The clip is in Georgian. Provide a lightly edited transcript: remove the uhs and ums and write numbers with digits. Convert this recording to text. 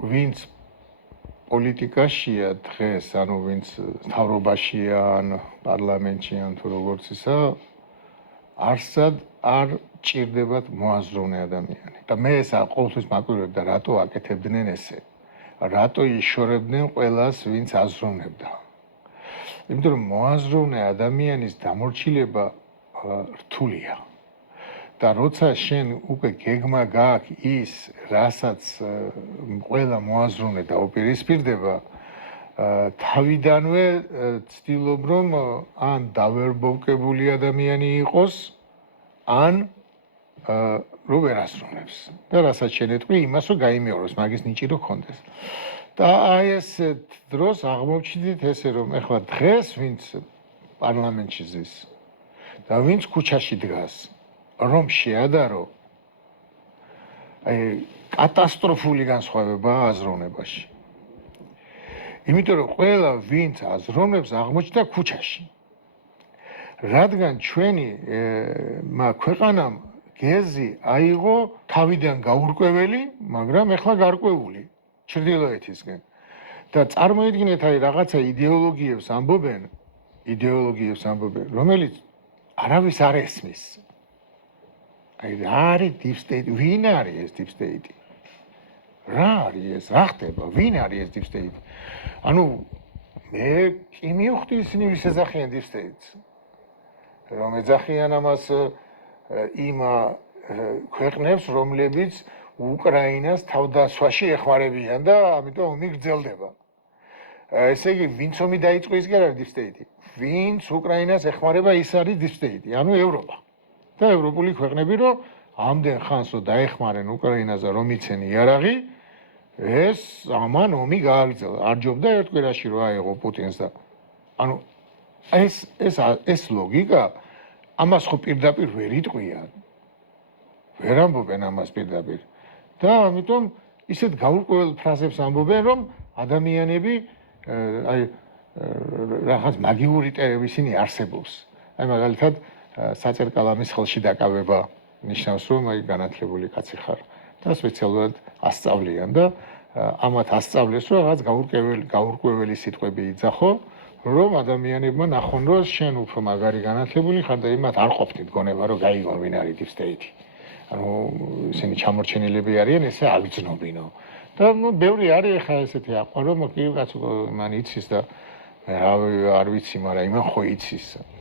ვინც პოლიტიკაშია დღეს, ანუ ვინც მთავრობაშია, ან პარლამენტში, ან თუ როგორც ისა, არსად არ ჭირდებათ მოაზროვნე ადამიანი. და მე ეს ყოველთვის მაკვირვებ და რატო აკეთებდნენ ესე? რატო იშორებდნენ ყველას, ვინც აზროვნებდა? იმიტომ რომ მოაზროვნე ადამიანის დამორჩილება რთულია. და როცა შენ უკვე გეგმა გააქვს ის, რასაც ყველა მოაზროვნე დაუპირისპირდება, თავიდანვე ცდილობ რომ ან დავერბოვკებული ადამიანი იყოს, ან რომ ვერ აზროვნებს. და რასაც შენ ეთქვი, იმას რომ გაიმეოროს, მაგის ნიჭი რომ ქონდეს. და აი ესეთ დროს აღმოჩნდით ესე რომ ეხლა დღეს ვინც პარლამენტში ზის და ვინც ქუჩაში დგას, რომ შეადარო, აი კატასტროფული განსხვავებაა აზროვნებაში. იმიტომ რომ ყველა ვინც აზროვნებს აღმოჩნდა ქუჩაში. რადგან ჩვენი ქვეყანამ გეზი აიღო თავიდან გაურკვეველი, მაგრამ ეხლა გარკვეული ჩრდილოეთისკენ. და წარმოიდგინეთ აი რაღაცა იდეოლოგიებს ამბობენ, რომელიც არავის არ ესმის. აი რა არის deep state? ვინ არის ეს deep state? რა არის ეს? რა ხდება? ვინ არის ეს deep state? ანუ მე კი მივხვდი ისინი ვის ეძახიან deep states. რომ ეძახიან ამას იმ ქვეყნებს, რომლებიც უკრაინას თავდასხმაში ეხმარებიან და ამიტომ ომი გრძელდება. ესე იგი, ვინც ომი დაიწყო ის კი არ არის deep state. ვინც უკრაინას ეხმარება ის არის deep state, ანუ ევროპა. და ევროპული ქვეყნები რომ ამდენ ხანს რომ დაეხმარენ უკრაინას და რომ იცენ იარაღი, ეს ამან ომი გააგრძელა. არ ჯობდა ერთ კვირაში რომ აეღო პუტინს და ანუ ეს ლოგიკა ამას ხო პირდაპირ ვერ იტყვიან. ვერ ამბობენ ამას პირდაპირ. და ამიტომ ისეთ გაურკვეველ ფრაზებს ამბობენ, რომ ადამიანები აი რაღაც მაგიური ტერები ისინი არსებობს. აი მაგალითად საწერკალამის ხელში დაკავება ნიშნავს, რომ აი განათლებული კაცი ხარ და სპეციალურად ასწავლიან და ამათ ასწავლეს, რომ რაღაც გაურკვეველი სიტყვები იძახო, რომ ადამიანებმა ნახონ, რომ შენ უფრო მაგარი განათლებული ხარ და იმათ არ ყოფნით გონება, რომ გაიგონ ვინ არის deep state. ანუ ისინი ჩამორჩენილები არიან, ესე აღიძნობინო. და ნუ ბევრი არის ახლა ესეთი აყვარო, რომ კი კაცო მან იცის და არ ვიცი, მაგრამ იმან ხო იცის.